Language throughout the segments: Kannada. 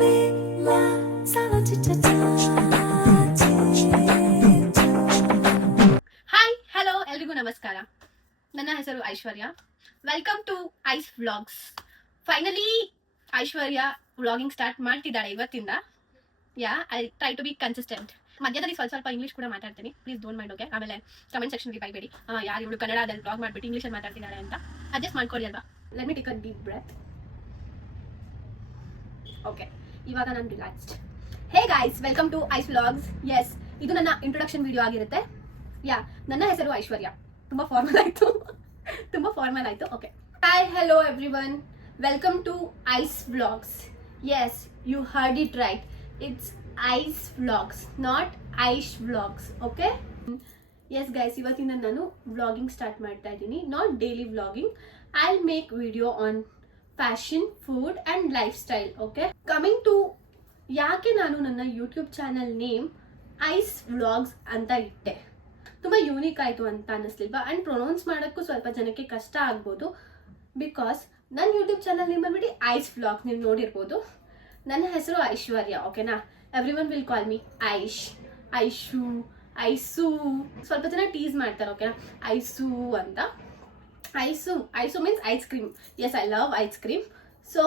Camila, sala cha cha hi hello ಎಲ್ರಿಗೂ ನಮಸ್ಕಾರ. ನನ್ನ ಹೆಸರು Aishwarya. Welcome to Ais vlogs. Finally Aishwarya vlogging start ಮಾಡ್ತಿದ್ದಾಳೆ ಇವತ್ತಿಂದ. I try to be consistent. ಮಧ್ಯದಲ್ಲಿ ಸ್ವಲ್ಪ ಇಂಗ್ಲಿಷ್ ಕೂಡ ಮಾತಾಡ್ತೀನಿ, ಪ್ಲೀಸ್ ಡೋಂಟ್ ಮೈಂಡ್. ಓಕೆ, ಆಮೇಲೆ ಕಮೆಂಟ್ ಸೆಕ್ಷನ್ಗೆ ಬೈಬೇಡಿ ಯಾರು ಇವಳು ಕನ್ನಡದಲ್ಲಿ ವ್ಲಾಗ್ ಮಾಡ್ಬಿಟ್ಟು ಇಂಗ್ಲೀಷಲ್ಲಿ ಮಾತಾಡ್ತಿದ್ದಾಳೆ ಅಂತ. ಅಡ್ಜಸ್ಟ್ ಮಾಡ್ಕೊಳ್ಳಿ ಅಲ್ವಾ. Let me take a deep breath. Okay, ಇವಾಗ ನಾನು relaxed. Hey guys, welcome to Ais vlogs. Yes, ಇದು ನನ್ನ ಇಂಟ್ರೊಡಕ್ಷನ್ ವಿಡಿಯೋ ಆಗಿರುತ್ತೆ. ನನ್ನ ಹೆಸರು ಐಶ್ವರ್ಯ. ತುಂಬಾ ಫಾರ್ಮಲ್ ಆಯ್ತು. Okay, hi hello everyone, welcome to Ais vlogs. Yes, you heard it right. It's Ais vlogs, not Aish vlogs. Okay, yes guys, ಇವತ್ತಿಂದ ನಾನು ವ್ಲಾಗಿಂಗ್ ಸ್ಟಾರ್ಟ್ ಮಾಡ್ತಾ ಇದ್ದೀನಿ. Not daily vlogging. I make video on fashion, food and life style. Okay, coming to ಯಾಕೆ ನಾನು ನನ್ನ YouTube channel name Ais vlogs ಅಂತ ಇಟ್ಟೆ. ತುಂಬ ಯೂನಿಕ್ ಆಯಿತು ಅಂತ ಅನ್ನಿಸ್ಲಿಲ್ವಾ? ಆ್ಯಂಡ್ ಪ್ರೊನೌನ್ಸ್ ಮಾಡೋಕ್ಕೂ ಸ್ವಲ್ಪ ಜನಕ್ಕೆ ಕಷ್ಟ ಆಗ್ಬೋದು. ಬಿಕಾಸ್ ನನ್ನ ಯೂಟ್ಯೂಬ್ ಚಾನಲ್ ನೇಮ್ ಬಂದ್ಬಿಟ್ಟು ಐಸ್ ವ್ಲಾಗ್ಸ್. ನೀವು ನೋಡಿರ್ಬೋದು. ನನ್ನ ಹೆಸರು ಐಶ್ವರ್ಯ. ಓಕೆನಾ? Every one will call me Aish, Aishu, Aisu. ಸ್ವಲ್ಪ ಜನ ಟೀಸ್ ಮಾಡ್ತಾರೆ. ಓಕೆನಾ? ಐಸು ಅಂತ. Aisu means ice cream. Yes, I love ice cream. So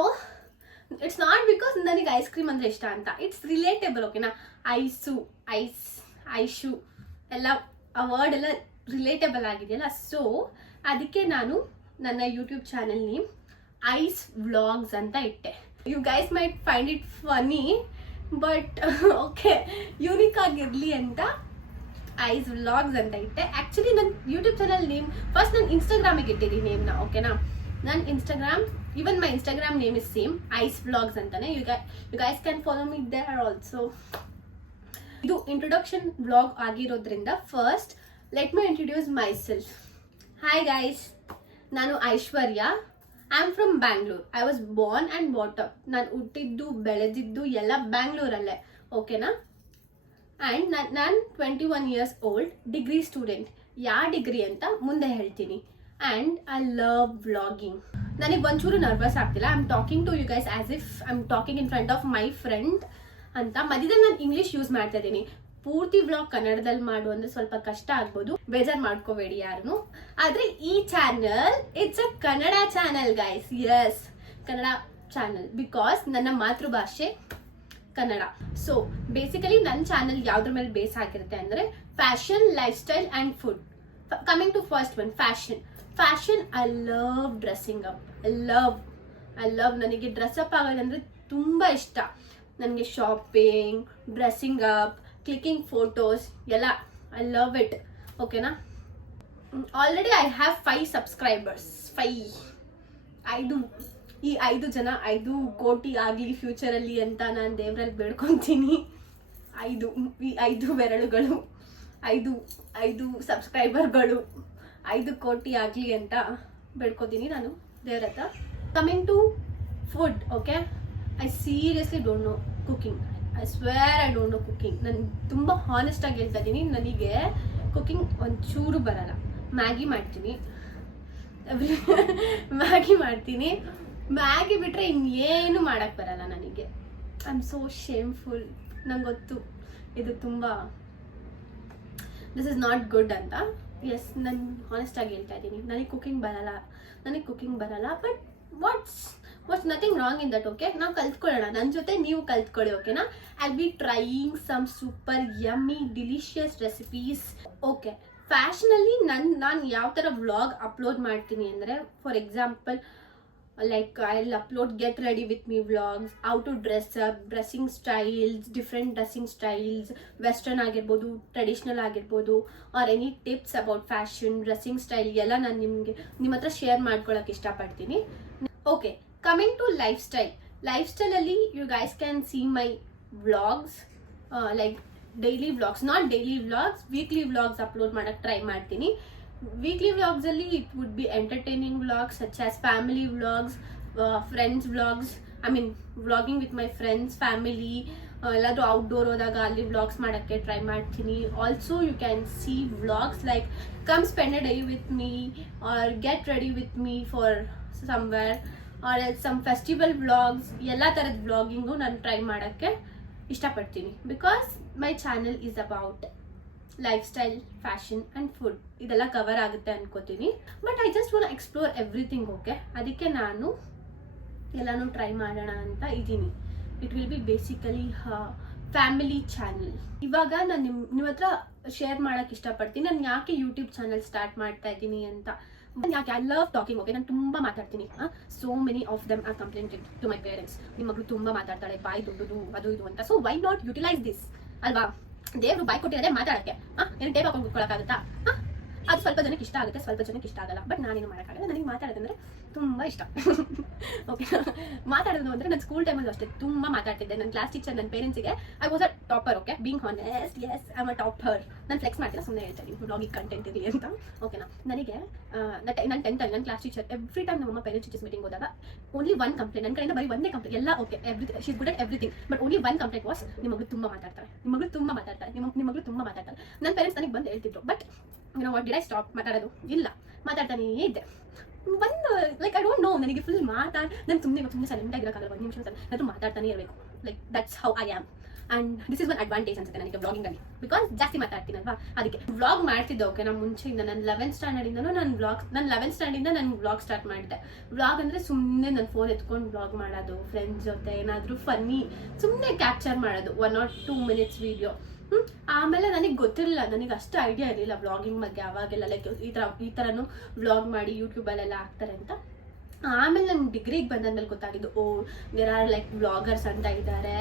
it's not because ನನಗೆ ಐಸ್ ಕ್ರೀಮ್ ಅಂದರೆ ಇಷ್ಟ ಅಂತ. It's relatable. ಓಕೆನಾ? ಐಸು, ಐಸ್, ಐಶು ಎಲ್ಲ ಆ ವರ್ಡ್ ಎಲ್ಲ ರಿಲೇಟೇಬಲ್ ಆಗಿದೆಯಲ್ಲ. ಸೊ ಅದಕ್ಕೆ ನಾನು ನನ್ನ YouTube channel name Ais vlogs ಅಂತ ಇಟ್ಟೆ. You guys might find it funny, but okay, unique ಆಗಿರಲಿ ಅಂತ ಐಸ್ ವ್ಲಾಗ್ಸ್ ಅಂತ ಇಟ್ಟೆ. ಆ್ಯಕ್ಚುಲಿ ನನ್ನ ಯೂಟ್ಯೂಬ್ ಚಾನಲ್ ನೇಮ್ ಫಸ್ಟ್ ನಾನು ಇನ್ಸ್ಟಾಗ್ರಾಮಿಗೆ ಇಟ್ಟಿದ್ದೀನಿ ನೇಮ್ನ. ಓಕೆನಾ? ನನ್ನ Instagram, even my Instagram name is same, Ais vlogs ಅಂತಾನೆ. You guys can follow me there also. ಇದು ಇಂಟ್ರೊಡಕ್ಷನ್ ವ್ಲಾಗ್ ಆಗಿರೋದ್ರಿಂದ first let me introduce myself. Hi guys, ನಾನು Aishwarya. I am from Bangalore. I was born and brought up. ನಾನು ಹುಟ್ಟಿದ್ದು ಬೆಳೆದಿದ್ದು ಎಲ್ಲ ಬ್ಯಾಂಗ್ಳೂರಲ್ಲೇ. ಓಕೆನಾ? ಆ್ಯಂಡ್ ನಾನು 21 years ಓಲ್ಡ್, ಡಿಗ್ರಿ ಸ್ಟೂಡೆಂಟ್. ಯಾವ ಡಿಗ್ರಿ ಅಂತ ಮುಂದೆ ಹೇಳ್ತೀನಿ. And I love vlogging. ನನಗೆ ಒಂಚೂರು ನರ್ವಸ್ ಆಗ್ತಿಲ್ಲ. I am talking to you guys as if I am talking in front of my friend ಅಂತ. ಮಧ್ಯದಲ್ಲಿ ನಾನು ಇಂಗ್ಲಿಷ್ ಯೂಸ್ ಮಾಡ್ತಾ ಇದ್ದೀನಿ. ಪೂರ್ತಿ ವ್ಲಾಗ್ ಕನ್ನಡದಲ್ಲಿ ಮಾಡು ಅಂದ್ರೆ ಸ್ವಲ್ಪ ಕಷ್ಟ ಆಗ್ಬೋದು, ಬೇಜಾರು ಮಾಡ್ಕೋಬೇಡಿ ಯಾರು. ಆದ್ರೆ ಈ channel it's a Kannada channel guys. Yes, Kannada channel, because ನನ್ನ ಮಾತೃಭಾಷೆ ಕನ್ನಡ. ಸೊ ಬೇಸಿಕಲಿ ನನ್ನ ಚಾನಲ್ ಯಾವ್ದ್ರ ಮೇಲೆ ಬೇಸ್ ಆಗಿರುತ್ತೆ ಅಂದ್ರೆ fashion, lifestyle and food. Coming to first one, fashion. I love dressing up. I love ನನಗೆ ಡ್ರೆಸ್ ಅಪ್ ಆಗೋದಂದ್ರೆ ತುಂಬಾ ಇಷ್ಟ. ನನಗೆ shopping, dressing up, clicking photos ಎಲ್ಲ ಐ ಲವ್ ಇಟ್. ಓಕೆನಾ? Already I have 5 subscribers. 5 ಈ 5 ಜನ 5 ಕೋಟಿ ಆಗಲಿ ಫ್ಯೂಚರಲ್ಲಿ ಅಂತ ನಾನು ದೇವರಲ್ಲಿ ಬೇಡ್ಕೊತೀನಿ. ಈ 5 ಬೆರಳುಗಳು, 5 ಸಬ್ಸ್ಕ್ರೈಬರ್ಗಳು 5 ಕೋಟಿ ಆಗಲಿ ಅಂತ ಬೇಡ್ಕೊತೀನಿ ನಾನು ದೇವ್ರ ಹತ್ರ. Coming to food. Okay, I seriously don't know cooking. I swear I don't know cooking. ನಾನು ತುಂಬ ಹಾನೆಸ್ಟ್ ಆಗಿ ಹೇಳ್ತಾ ಇದ್ದೀನಿ. ನನಗೆ ಕುಕಿಂಗ್ ಒಂಚೂರು ಬರಲ್ಲ. ಮ್ಯಾಗಿ ಮಾಡ್ತೀನಿ. ಮ್ಯಾಗಿ ಬಿಟ್ಟರೆ ಇನ್ನೇನು ಮಾಡೋಕ್ಕೆ ಬರಲ್ಲ ನನಗೆ. I am so shameful. ನಂಗೆ ಗೊತ್ತು ಇದು ತುಂಬ ದಿಸ್ ಇಸ್ ನಾಟ್ ಗುಡ್ ಅಂತ. ಎಸ್, ನಾನು ಹಾನೆಸ್ಟ್ ಆಗಿ ಹೇಳ್ತಾ ಇದ್ದೀನಿ. ನನಗೆ ಕುಕಿಂಗ್ ಬರಲ್ಲ. But what's nothing wrong in that. Okay, ನಾವು ಕಲ್ತ್ಕೊಳ್ಳೋಣ. ನನ್ನ ಜೊತೆ ನೀವು ಕಲ್ತ್ಕೊಳ್ಳಿ. ಓಕೆನಾ? I be trying some super yummy delicious recipes. Okay, ಫ್ಯಾಷನಲ್ಲಿ ನಾನು ಯಾವ ಥರ ವ್ಲಾಗ್ ಅಪ್ಲೋಡ್ ಮಾಡ್ತೀನಿ ಅಂದರೆ, for example like I will upload get ready with me vlogs, how to dress up, dressing styles, different dressing styles, western ಆಗಿರ್ಬೋದು, ಟ್ರೆಡಿಷ್ನಲ್ ಆಗಿರ್ಬೋದು, or any tips about fashion, dressing style ಎಲ್ಲ ನಾನು ನಿಮ್ಮ ಹತ್ರ ಶೇರ್ ಮಾಡ್ಕೊಳ್ಳೋಕೆ ಇಷ್ಟಪಡ್ತೀನಿ. ಓಕೆ, ಕಮಿಂಗ್ ಟು ಲೈಫ್ ಸ್ಟೈಲಲ್ಲಿ you guys can see my vlogs, like daily vlogs, not daily vlogs, weekly vlogs upload ಮಾಡೋಕ್ಕೆ ಟ್ರೈ ಮಾಡ್ತೀನಿ. ವೀಕ್ಲಿ ವ್ಲಾಗ್ಸಲ್ಲಿ it would be entertaining vlogs such as family vlogs, friends vlogs. I mean vlogging with my friends, family, ಎಲ್ಲಾದರೂ ಔಟ್ಡೋರ್ ಹೋದಾಗ ಅಲ್ಲಿ ವ್ಲಾಗ್ಸ್ ಮಾಡೋಕ್ಕೆ ಟ್ರೈ ಮಾಡ್ತೀನಿ. Also you can see vlogs like come spend a day with me or get ready with me for somewhere, or else some festival vlogs ಎಲ್ಲ ಥರದ ವ್ಲಾಗಿಂಗು ನಾನು ಟ್ರೈ ಮಾಡೋಕ್ಕೆ ಇಷ್ಟಪಡ್ತೀನಿ. Because my channel is about lifestyle, fashion and food, ಇದೆಲ್ಲ ಕವರ್ ಆಗುತ್ತೆ ಅನ್ಕೋತೀನಿ. But I just want explore everything. Okay, ಅದಕ್ಕೆ ನಾನು ಎಲ್ಲನೂ ಟ್ರೈ ಮಾಡೋಣ ಅಂತ ಇದ್ದೀನಿ. It will be basically family channel. ಇವಾಗ ನಾನು ನಿಮ್ಮ ಹತ್ರ ಶೇರ್ ಮಾಡೋಕ್ಕೆ ಇಷ್ಟಪಡ್ತೀನಿ ನಾನು ಯಾಕೆ ಯೂಟ್ಯೂಬ್ ಚಾನಲ್ ಸ್ಟಾರ್ಟ್ ಮಾಡ್ತಾ ಇದ್ದೀನಿ ಅಂತ. ಯಾಕೆ ಐ ಲವ್ ಟಾಕಿಂಗ್. ಓಕೆ, ನಾನು ತುಂಬ ಮಾತಾಡ್ತೀನಿ. So many of them are complainted to my parents, ನಿಮ್ಮ ಮಗಳು ತುಂಬ ಮಾತಾಡ್ತಾಳೆ, ಬಾಯಿ ದೊಡ್ಡದು ಅದು ಇದು ಅಂತ. So why not utilise this ಅಲ್ವಾ? ದೇವರು ಬಾಯಿ ಕೊಟ್ಟಿರೋದೇ ಮಾತಾಡಕ್ಕೆ. ಏನು ಟೇಪ್ ಹಾಕೊಂಡು ಕೂತ್ಕೊಳ್ಳೋಕ್ಕಾಗುತ್ತಾ? ಅದು ಸ್ವಲ್ಪ ಜನಕ್ಕೆ ಇಷ್ಟ ಆಗುತ್ತೆ, ಸ್ವಲ್ಪ ಜನಕ್ಕೆ ಇಷ್ಟ ಆಗಲ್ಲ. ಬಟ್ ನಾನೇನು ಮಾಡೋಕ್ಕಾಗಲ್ಲ, ನನಗೆ ಮಾತಾಡೋದಂದ್ರೆ ತುಂಬ ಇಷ್ಟ. ಓಕೆ, ಮಾತಾಡೋದು ಅಂದರೆ ನಾನು ಸ್ಕೂಲ್ ಟೈಮಲ್ಲೂ ಅಷ್ಟೇ ತುಂಬ ಮಾತಾಡ್ತಿದ್ದೆ. ನನ್ನ ಕ್ಲಾಸ್ ಟೀಚರ್ ನನ್ನ ಪೇರೆಂಟ್ಸಿಗೆ I was a topper. Okay, being honest, yes I am a topper. ನಾನು ಫ್ಲೆಕ್ಸ್ ಮಾಡ್ತೀನಿ, ಸುಮ್ಮನೆ ಹೇಳ್ತೀನಿ ಬ್ಲಾಗಿಗೆ ಕಂಟೆಂಟ್ ಇರಲಿ ಅಂತ. ಓಕೆನಾ, ನನಗೆ ನನ್ನ 10th ಅಲ್ಲಿ ನನ್ನ ಕ್ಲಾಸ್ ಟೀಚರ್ ಎವ್ರಿ ಟೈಮ್ ನಮ್ಮಮ್ಮ ಪೇರೆಂಟ್ಸ್ ಟೀಚರ್ಸ್ ಮೀಟಿಂಗ್ ಹೋದಾಗ ಓನ್ಲಿ ಒನ್ ಕಂಪ್ಲೇಂಟ್, ನನ್ನ ಕಡೆಯಿಂದ ಬರೀ ಒಂದೇ ಕಂಪ್ಲೇಂಟ್. ಎಲ್ಲ okay, she is good at everything, but only one complaint was ನಿಮ್ಮ ಮಗಳು ತುಂಬ ಮಾತಾಡ್ತಾರೆ, ನಿಮ್ಮ ಮಗಳು ತುಂಬ ಮಾತಾಡ್ತಾರೆ, ನಿಮ್ಮ ಮಗಳು ತುಂಬ ಮಾತಾಡ್ತಾರೆ. ನನ್ನ ಪೇರೆಂಟ್ಸ್ ನನಗೆ ಬಂದು ಹೇಳ್ತಿದ್ರು. But what did I stop ಮಾತಾಡೋದು? ಇಲ್ಲ, ಮಾತಾಡ್ತಾನೇ ಇದ್ದೆ. ಒಂದು ಲೈಕ್ ಐ ಡೋಂಟ್ ನೋ, ನನಗೆ ಫುಲ್ ನಾನು ಸುಮ್ಮನೆ ಸೈಲೆಂಟ್ ಆಗಿರೋಕ್ಕಾಗಲ್ಲ. ಒಂದು ನಿಮಿಷ ನಾನು ಮಾತಾಡ್ತಾನೆ ಇರಬೇಕು. Like that's how I am. And this is one advantage ಅನ್ಸುತ್ತೆ ನನಗೆ ಬ್ಲಾಗಿಂಗಲ್ಲಿ, ಬಿಕಾಸ್ ಜಾಸ್ತಿ ಮಾತಾಡ್ತೀನಲ್ವಾ. ಅದಕ್ಕೆ ವ್ಲಾಗ್ ಮಾಡ್ತಿದ್ದೆ. ಓಕೆ, ನಾನು ಮುಂಚೆಯಿಂದ ನನ್ನ 11th ಸ್ಟ್ಯಾಂಡರ್ಡಿಂದನೂ ನಾನು 11th ಸ್ಟ್ಯಾಂಡರ್ಡಿಂದ ನಾನು ವ್ಲಾಗ್ ಸ್ಟಾರ್ಟ್ ಮಾಡಿದೆ. ವ್ಲಾಗ್ ಅಂದರೆ ಸುಮ್ಮನೆ ನನ್ನ ಫೋನ್ ಎತ್ಕೊಂಡು ವ್ಲಾಗ್ ಮಾಡೋದು, ಫ್ರೆಂಡ್ಸ್ ಜೊತೆ ಏನಾದರೂ ಫನ್ನಿ ಸುಮ್ಮನೆ ಕ್ಯಾಪ್ಚರ್ ಮಾಡೋದು, 1 or 2 minutes ವೀಡಿಯೋ. ಆಮೇಲೆ ನನಗೆ ಗೊತ್ತಿರಲಿಲ್ಲ, ನನಗೆ ಅಷ್ಟು ಐಡಿಯಾ ಇರಲಿಲ್ಲ ವ್ಲಾಗಿಂಗ್ ಬಗ್ಗೆ ಅವಾಗೆಲ್ಲ. ಲೈಕ್ ಈ ಥರನೂ ವ್ಲಾಗ್ ಮಾಡಿ ಯೂಟ್ಯೂಬಲ್ಲೆಲ್ಲ ಹಾಕ್ತಾರೆ ಅಂತ. ಆಮೇಲೆ ನಂಗೆ ಡಿಗ್ರಿಗೆ ಬಂದಾದ್ಮೇಲೆ ಗೊತ್ತಾಗಿದ್ದು, ಓ ದೇರ್ ಆರ್ ಲೈಕ್ ವ್ಲಾಗರ್ಸ್ ಅಂತ ಇದ್ದಾರೆ,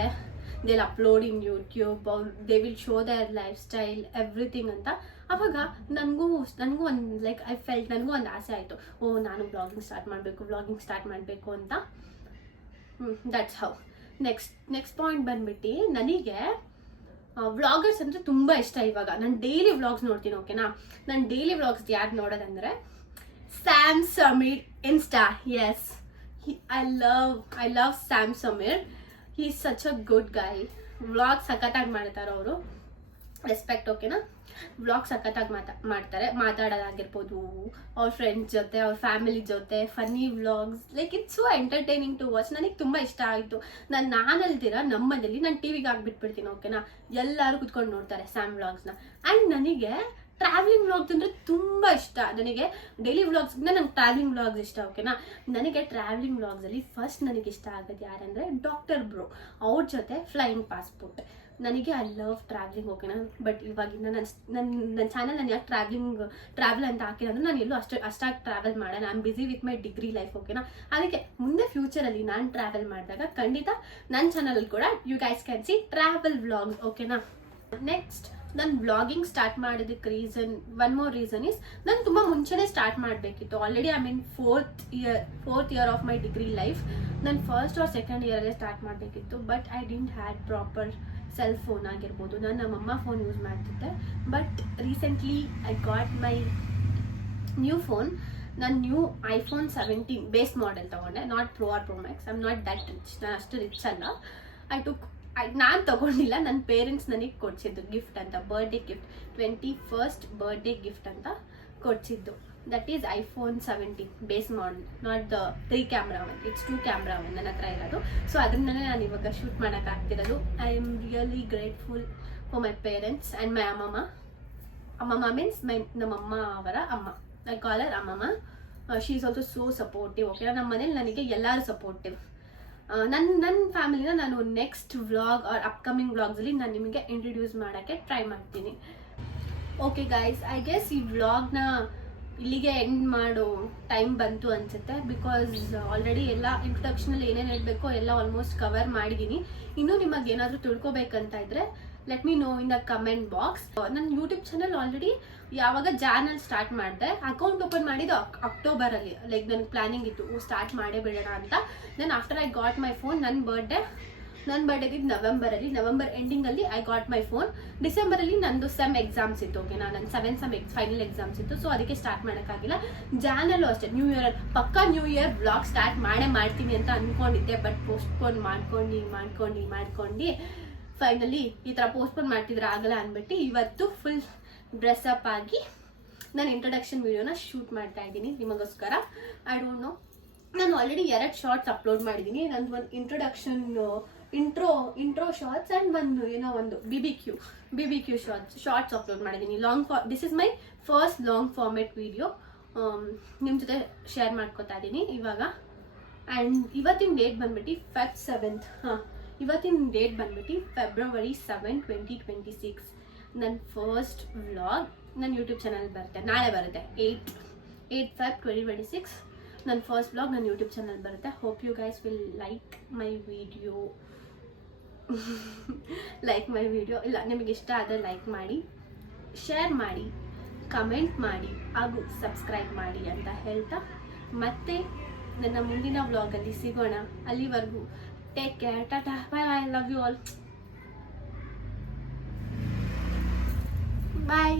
they will upload in YouTube, they will show their life style everything ಅಂತ. ಅವಾಗ ನನಗೂ ಒಂದು ಲೈಕ್ ಐ ಫೆಲ್ಟ್, ನನಗೂ ಒಂದು ಆಸೆ ಆಯಿತು, ಓ ನಾನು ವ್ಲಾಗಿಂಗ್ ಸ್ಟಾರ್ಟ್ ಮಾಡಬೇಕು ಅಂತ. That's how. ನೆಕ್ಸ್ಟ್ ಪಾಯಿಂಟ್ ಬಂದ್ಬಿಟ್ಟು, ನನಗೆ ವ್ಲಾಗರ್ಸ್ ಅಂದರೆ ತುಂಬ ಇಷ್ಟ. ಇವಾಗ ನಾನು ಡೈಲಿ ವ್ಲಾಗ್ಸ್ ನೋಡ್ತೀನಿ. ಓಕೆನಾ, ನಾನು ಡೈಲಿ ವ್ಲಾಗ್ಸ್ ಯಾರು ನೋಡೋದಂದರೆ Sam Sameer Insta. Yes, I love Sam Sameer. He is such a good guy. Vlog ಸಖತ್ತಾಗಿ ಮಾಡ್ತಾರೆ ಅವರು, ರೆಸ್ಪೆಕ್ಟ್. ಓಕೆನಾ, ವ್ಲಾಗ್ ಸಖತ್ತಾಗಿ ಮಾಡ್ತಾರೆ. ಮಾತಾಡೋದಾಗಿರ್ಬೋದು, ಅವ್ರ ಫ್ರೆಂಡ್ಸ್ ಜೊತೆ, ಅವ್ರ ಫ್ಯಾಮಿಲಿ ಜೊತೆ, funny vlogs. Like it's so entertaining to watch. ನನಗೆ ತುಂಬ ಇಷ್ಟ ಆಯಿತು. ನಾನಲ್ದಿರ ನಮ್ಮನೇಲಿ ನಾನು ಟಿವಿಗೆ ಹಾಕ್ಬಿಟ್ಬಿಡ್ತೀನಿ. ಓಕೆನಾ, ಎಲ್ಲರೂ ಕುತ್ಕೊಂಡು ನೋಡ್ತಾರೆ ಸ್ಯಾಮ್ ವ್ಲಾಗ್ಸ್ನ. ಆ್ಯಂಡ್ ನನಗೆ ಟ್ರಾವೆಲಿಂಗ್ ವ್ಲಾಗ್ಸ್ ಅಂದರೆ ತುಂಬ ಇಷ್ಟ. ನನಗೆ ಡೈಲಿ ವ್ಲಾಗ್ಸ್ಗಿಂತ ನಂಗೆ ಟ್ರಾವೆಲಿಂಗ್ ವ್ಲಾಗ್ಸ್ ಇಷ್ಟ. ಓಕೆನಾ, ನನಗೆ ಟ್ರಾವೆಲಿಂಗ್ ವ್ಲಾಗ್ಸಲ್ಲಿ ಫಸ್ಟ್ ನನಗೆ ಇಷ್ಟ ಆಗೋದು ಯಾರಂದರೆ ಡಾಕ್ಟರ್ ಬ್ರೋ. ಅವ್ರ ಜೊತೆ ಫ್ಲೈಯಿಂಗ್ ಪಾಸ್ಪೋರ್ಟ್. ನನಗೆ ಐ ಲವ್ ಟ್ರಾವೆಲಿಂಗ್. ಓಕೆನಾ, ಬಟ್ ಇವಾಗಿನ ನನ್ನ ಚಾನಲ್ ನಾನು ಯಾಕೆ ಟ್ರಾವೆಲ್ ಅಂತ ಹಾಕಿರೋದು, ನಾನು ಎಲ್ಲೂ ಅಷ್ಟಾಗಿ ಟ್ರಾವೆಲ್ ಮಾಡೋಣ. I am busy with my degree life. ಓಕೆನಾ, ಅದಕ್ಕೆ ಮುಂದೆ ಫ್ಯೂಚರಲ್ಲಿ ನಾನು ಟ್ರಾವೆಲ್ ಮಾಡಿದಾಗ ಖಂಡಿತ ನನ್ನ ಚಾನಲಲ್ಲಿ ಕೂಡ you guys can see travel vlogs. ಓಕೆನಾ, ನೆಕ್ಸ್ಟ್ ನಾನು ವ್ಲಾಗಿಂಗ್ ಸ್ಟಾರ್ಟ್ ಮಾಡೋದಕ್ಕೆ ಒನ್ ಮೋರ್ ರೀಸನ್ ಇಸ್, ನಾನು ತುಂಬ ಮುಂಚೆನೇ ಸ್ಟಾರ್ಟ್ ಮಾಡಬೇಕಿತ್ತು. Already I mean fourth year of my degree life. ನಾನು ಫಸ್ಟ್ ಆರ್ ಸೆಕೆಂಡ್ ಇಯರಲ್ಲೇ ಸ್ಟಾರ್ಟ್ ಮಾಡಬೇಕಿತ್ತು. But I didn't had proper cell phone ಆಗಿರ್ಬೋದು. ನಾನು ನಮ್ಮಮ್ಮ ಫೋನ್ ಯೂಸ್ ಮಾಡ್ತಿದ್ದೆ. But recently I got my new phone. ನಾನು ನ್ಯೂ iPhone 17 ಬೇಸ್ ಮಾಡೆಲ್ ತೊಗೊಂಡೆ, not pro R Pro Max. I am not that rich, ನಾನು ಅಷ್ಟು ರಿಚ್ ಅಲ್ಲ. ನಾನು ತೊಗೊಂಡಿಲ್ಲ, ನನ್ನ ಪೇರೆಂಟ್ಸ್ ನನಗೆ ಕೊಡಿಸಿದ್ದು ಗಿಫ್ಟ್ ಅಂತ, birthday gift, 21st birthday gift ಅಂತ ಕೊಡಿಸಿದ್ದು. That is iPhone 17 base model, not the 3 camera one. It's 2 camera one ನನ್ನ ಹತ್ರ ಇರೋದು. ಸೊ ಅದರಿಂದಲೇ ನಾನು ಇವಾಗ ಶೂಟ್ ಮಾಡೋಕ್ಕಾಗ್ತಿರೋದು. I am really grateful for my parents and my ಅಮ್ಮಮ್ಮ ಮೀನ್ಸ್ ನಮ್ಮಮ್ಮ ಅವರ ಅಮ್ಮ. ಐ ಕಾಲ್ ಹರ್ ಅಮ್ಮಮ್ಮ. She is also so supportive. Okay, ನಮ್ಮ ಮನೇಲಿ ನನಗೆ ಎಲ್ಲರೂ ಸಪೋರ್ಟಿವ್. ನನ್ನ ಫ್ಯಾಮಿಲಿನ ನಾನು ನೆಕ್ಸ್ಟ್ ವ್ಲಾಗ್ ಆರ್ ಅಪ್ಕಮಿಂಗ್ ವ್ಲಾಗ್ಸಲ್ಲಿ ನಾನು ನಿಮಗೆ ಇಂಟ್ರೊಡ್ಯೂಸ್ ಮಾಡೋಕ್ಕೆ ಟ್ರೈ ಮಾಡ್ತೀನಿ. ಓಕೆ ಗೈಸ್, ಐ ಗೆಸ್ ಈ ವ್ಲಾಗ್ನ ಇಲ್ಲಿಗೆ ಎಂಡ್ ಮಾಡೋ ಟೈಮ್ ಬಂತು ಅನಿಸುತ್ತೆ. ಬಿಕಾಸ್ ಆಲ್ರೆಡಿ ಎಲ್ಲ ಇಂಟ್ರೊಡಕ್ಷನಲ್ಲಿ ಏನೇನು ಹೇಳಬೇಕೋ ಎಲ್ಲ ಆಲ್ಮೋಸ್ಟ್ ಕವರ್ ಮಾಡಿದ್ದೀನಿ. ಇನ್ನೂ ನಿಮಗೆ ಏನಾದರೂ ತಿಳ್ಕೊಬೇಕಂತ ಇದ್ದರೆ let me know in the comment box. ನನ್ನ ಯೂಟ್ಯೂಬ್ ಚಾನಲ್ ಆಲ್ರೆಡಿ ಯಾವಾಗ ಜಾನಲ್ಲಿ ಸ್ಟಾರ್ಟ್ ಮಾಡಿದೆ, ಅಕೌಂಟ್ ಓಪನ್ ಮಾಡಿದ್ದು ಅಕ್ಟೋಬರಲ್ಲಿ. ಲೈಕ್ ನನಗೆ ಪ್ಲಾನಿಂಗ್ ಇತ್ತು ಸ್ಟಾರ್ಟ್ ಮಾಡೇ ಬಿಡೋಣ ಅಂತ. Then after I got my phone, ನನ್ನ ಬರ್ಡೇಗಿದ್ದು ನವೆಂಬರ್ ಎಂಡಿಂಗಲ್ಲಿ ಐ ಗಾಟ್ ಮೈ ಫೋನ್. ಡಿಸೆಂಬರಲ್ಲಿ ನಂದು ಸೆಮ್ ಎಕ್ಸಾಮ್ಸ್ ಇತ್ತು. ಓಕೆ, ನಾನು 7 ಸೆಮ್ ಫೈನಲ್ ಎಕ್ಸಾಮ್ಸ್ ಇತ್ತು. ಸೊ ಅದಕ್ಕೆ ಸ್ಟಾರ್ಟ್ ಮಾಡೋಕ್ಕಾಗಿಲ್ಲ. ಜಾನಲ್ಲೂ ಅಷ್ಟೇ ನ್ಯೂ ಇಯರ್ ವ್ಲಾಗ್ ಸ್ಟಾರ್ಟ್ ಮಾಡ್ತೀನಿ ಅಂತ ಅಂದ್ಕೊಂಡಿದ್ದೆ. ಬಟ್ ಪೋಸ್ಟ್ಪೋನ್ ಮಾಡ್ಕೊಂಡು ಫೈನಲಿ ಈ ಥರ ಪೋಸ್ಟ್ಪೋನ್ ಮಾಡ್ತಿದ್ರೆ ಆಗಲ್ಲ ಅಂದ್ಬಿಟ್ಟು ಇವತ್ತು ಫುಲ್ ಡ್ರೆಸ್ಅಪ್ ಆಗಿ ನಾನು ಇಂಟ್ರೊಡಕ್ಷನ್ ವಿಡಿಯೋನ ಶೂಟ್ ಮಾಡ್ತಾ ಇದ್ದೀನಿ ನಿಮಗೋಸ್ಕರ. ಐ ಡೋಂಟ್ ನೋ ನಾನು ಆಲ್ರೆಡಿ 2 ಶಾರ್ಟ್ಸ್ ಅಪ್ಲೋಡ್ ಮಾಡಿದ್ದೀನಿ. ನಂದು ಒಂದು ಇಂಟ್ರೊಡಕ್ಷನ್ ಇಂಟ್ರೋ ಶಾರ್ಟ್ಸ್ ಆ್ಯಂಡ್ ಒಂದು B B Q shorts upload ಮಾಡಿದ್ದೀನಿ. This is my first long format video ನಿಮ್ಮ ಜೊತೆ ಶೇರ್ ಮಾಡ್ಕೊತಾ ಇದ್ದೀನಿ ಇವಾಗ. ಆ್ಯಂಡ್ ಇವತ್ತಿನ ಡೇಟ್ ಬಂದ್ಬಿಟ್ಟು ಇವತ್ತಿನ ಡೇಟ್ ಬಂದ್ಬಿಟ್ಟು February 7, 2026. ನನ್ನ ಫಸ್ಟ್ ವ್ಲಾಗ್ ನನ್ನ ಯೂಟ್ಯೂಬ್ ಚಾನಲ್ ಬರುತ್ತೆ, ನಾಳೆ ಬರುತ್ತೆ. 8 Feb 2026 ನನ್ನ ಫಸ್ಟ್ ವ್ಲಾಗ್ ನನ್ನ ಯೂಟ್ಯೂಬ್ ಚಾನಲ್ ಬರುತ್ತೆ. Hope you guys will like my video. ಇಲ್ಲ, ನಿಮಗೆ ಇಷ್ಟ ಆದರೆ ಲೈಕ್ ಮಾಡಿ, ಶೇರ್ ಮಾಡಿ, ಕಮೆಂಟ್ ಮಾಡಿ ಹಾಗೂ ಸಬ್ಸ್ಕ್ರೈಬ್ ಮಾಡಿ ಅಂತ ಹೇಳ್ತಾ ಮತ್ತೆ ನನ್ನ ಮುಂದಿನ ವ್ಲಾಗಲ್ಲಿ ಸಿಗೋಣ. ಅಲ್ಲಿವರೆಗೂ take care, tata, bye bye, love you all, bye.